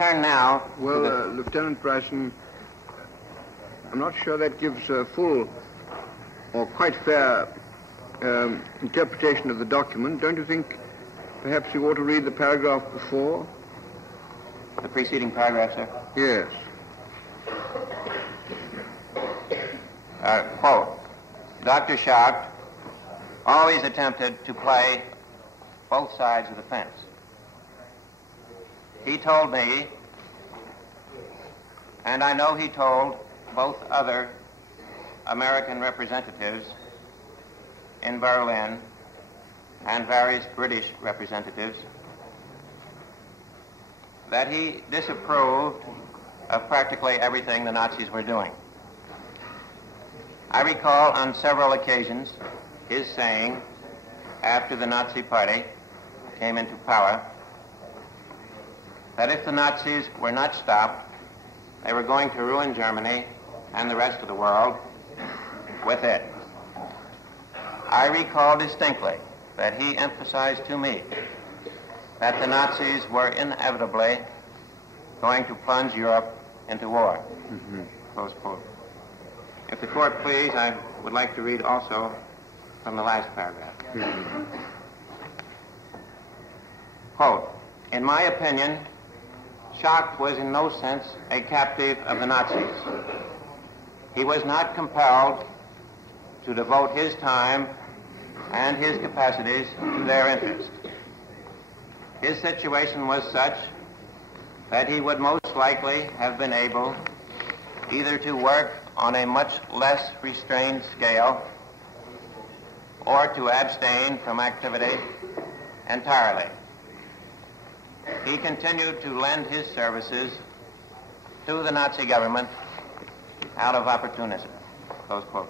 turn now... Well, Lieutenant Bryson, I'm not sure that gives a full or quite fair interpretation of the document. Don't you think perhaps you ought to read the paragraph before? The preceding paragraph, sir? Yes. Quote, Dr. Schacht always attempted to play both sides of the fence. He told me, and I know he told both other American representatives in Berlin and various British representatives, that he disapproved of practically everything the Nazis were doing. I recall on several occasions his saying, after the Nazi Party came into power, that if the Nazis were not stopped, they were going to ruin Germany and the rest of the world with it. I recall distinctly that he emphasized to me that the Nazis were inevitably going to plunge Europe into war. Mm-hmm. Close quote. If the court please, I would like to read also from the last paragraph. Mm-hmm. Quote, in my opinion, Schacht was in no sense a captive of the Nazis. He was not compelled to devote his time and his capacities to their interest. His situation was such that he would most likely have been able either to work on a much less restrained scale or to abstain from activity entirely. He continued to lend his services to the Nazi government out of opportunism. Close quote.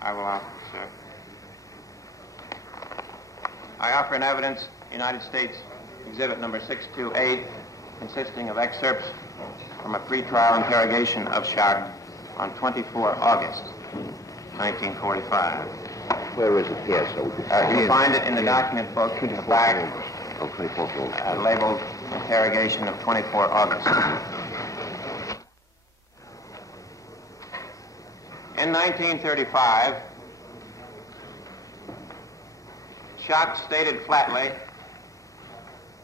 I will offer, sir. I offer in evidence United States Exhibit number 628, consisting of excerpts from a pretrial interrogation of Schacht on 24 August 1945. Where is it? Here, so you'll find it in the document book in the back, labeled Interrogation of 24 August. In 1935, Schacht stated flatly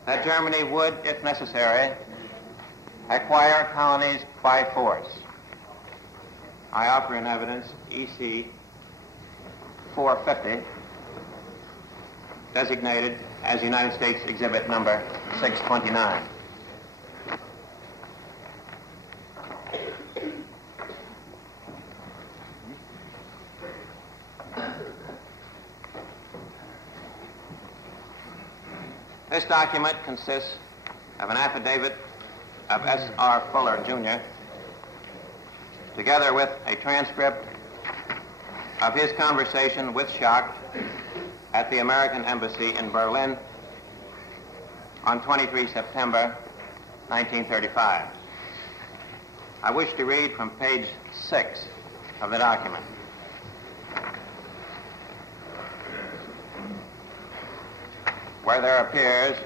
that Germany would, if necessary, acquire colonies by force. I offer in evidence EC 450, designated as United States Exhibit number 629. This document consists of an affidavit of S.R. Fuller, Jr., together with a transcript of his conversation with Schacht at the American Embassy in Berlin on 23 September 1935. I wish to read from page 6 of the document. Where there appears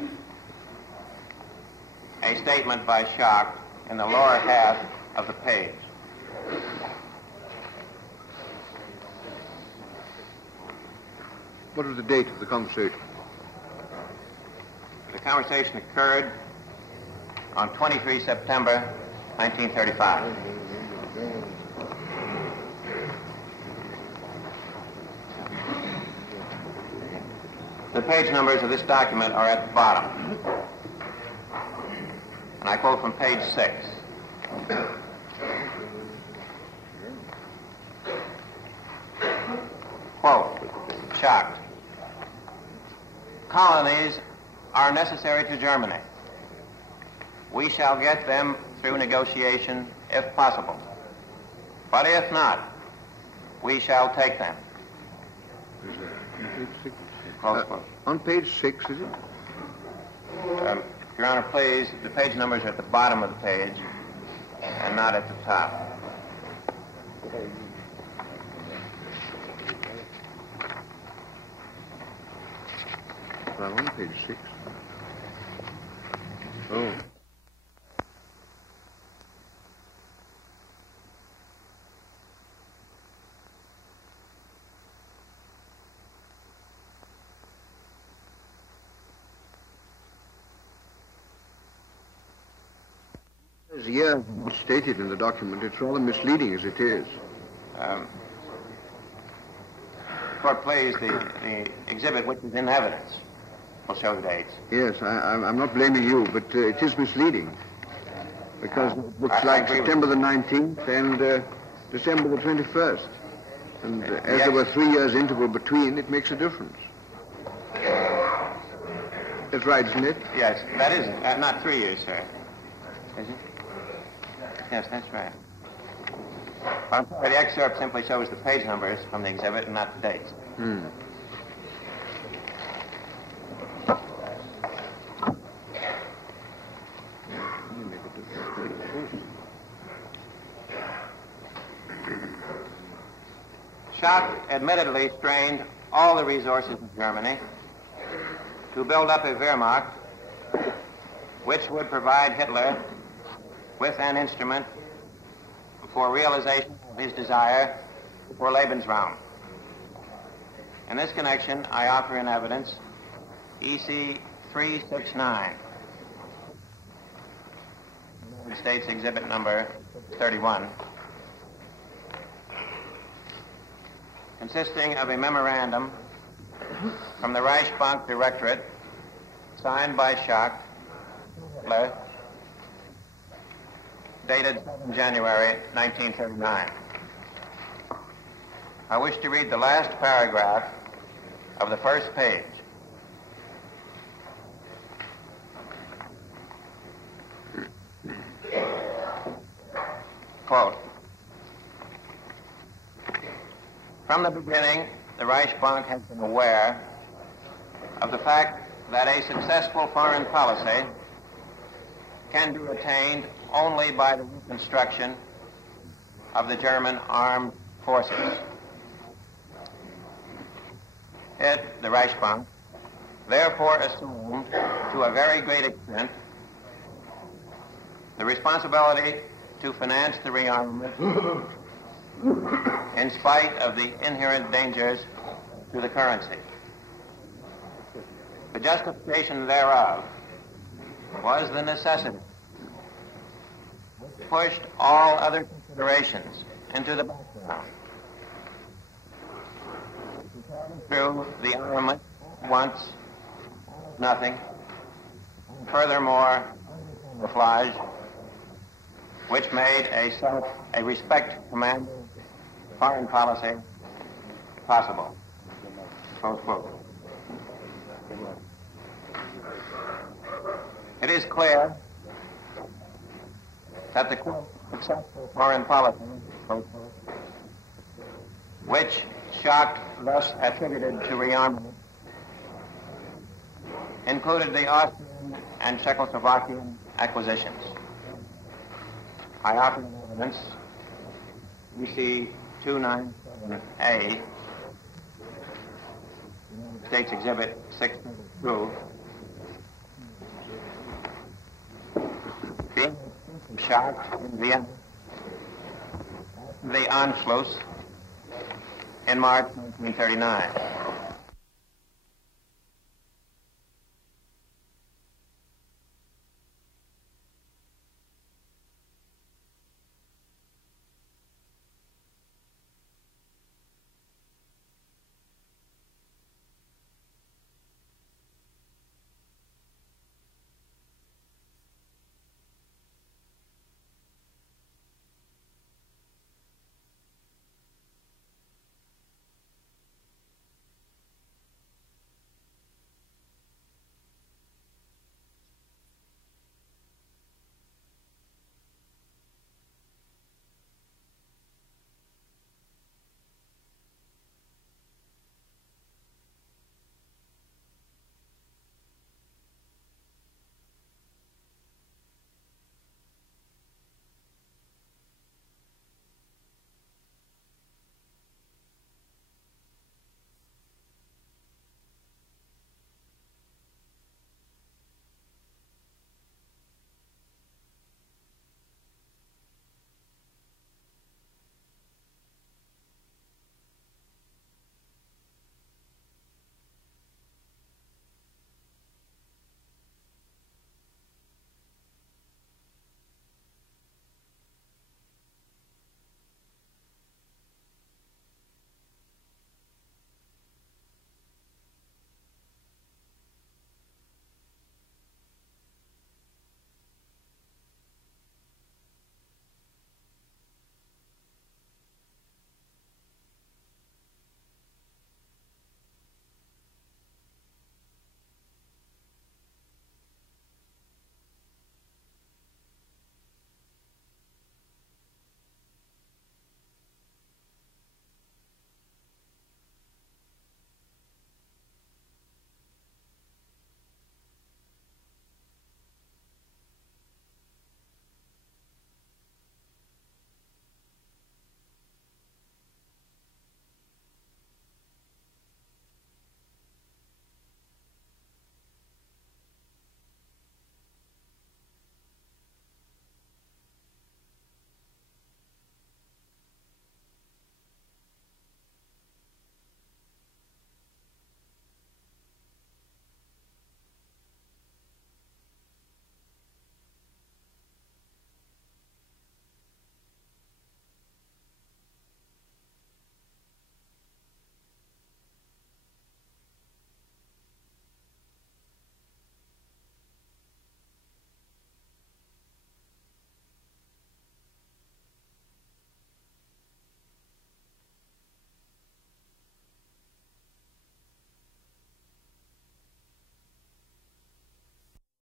a statement by Schacht in the lower half of the page. What was the date of the conversation? The conversation occurred on 23 September 1935. The page numbers of this document are at the bottom. And I quote from page 6. Quote, Schacht. Colonies are necessary to Germany. We shall get them through negotiation if possible. But if not, we shall take them. On page 6, is it? Your Honor, please, the page numbers are at the bottom of the page and not at the top. I'm on page 6. Oh. There's a year stated in the document. It's rather misleading as it is. Court, please, the exhibit which is in evidence will show the dates. Yes, I'm not blaming you, but it is misleading. Because it looks like September the 19th and December the 21st. And as there were 3 years interval between, it makes a difference. That's right, isn't it? Yes, that is not 3 years, sir. Is it? Yes, that's right. I'm sorry, the excerpt simply shows the page numbers from the exhibit and not the dates. Schacht admittedly strained all the resources of Germany to build up a Wehrmacht which would provide Hitler with an instrument for realization of his desire for Lebensraum. In this connection, I offer in evidence EC 369, United States Exhibit number 31, consisting of a memorandum from the Reichsbank Directorate signed by Schacht, Hitler, dated 7 January 1939. I wish to read the last paragraph of the first page. Quote, "From the beginning, the Reichsbank has been aware of the fact that a successful foreign policy can be attained only by the reconstruction of the German armed forces. It, the Reichsbank, therefore assumed to a very great extent the responsibility to finance the rearmament in spite of the inherent dangers to the currency. The justification thereof was the necessity which pushed all other considerations into the background. Through the armament once nothing, furthermore camouflage, which made a respect-commanding foreign policy possible." Close quote. It is clear that the successful foreign policy, which Schacht thus attributed to rearmament, included the Austrian and Czechoslovakian acquisitions. I offer in evidence EC 297A, United States Exhibit 632, being Schacht in Vienna, the Anschluss in March 1939.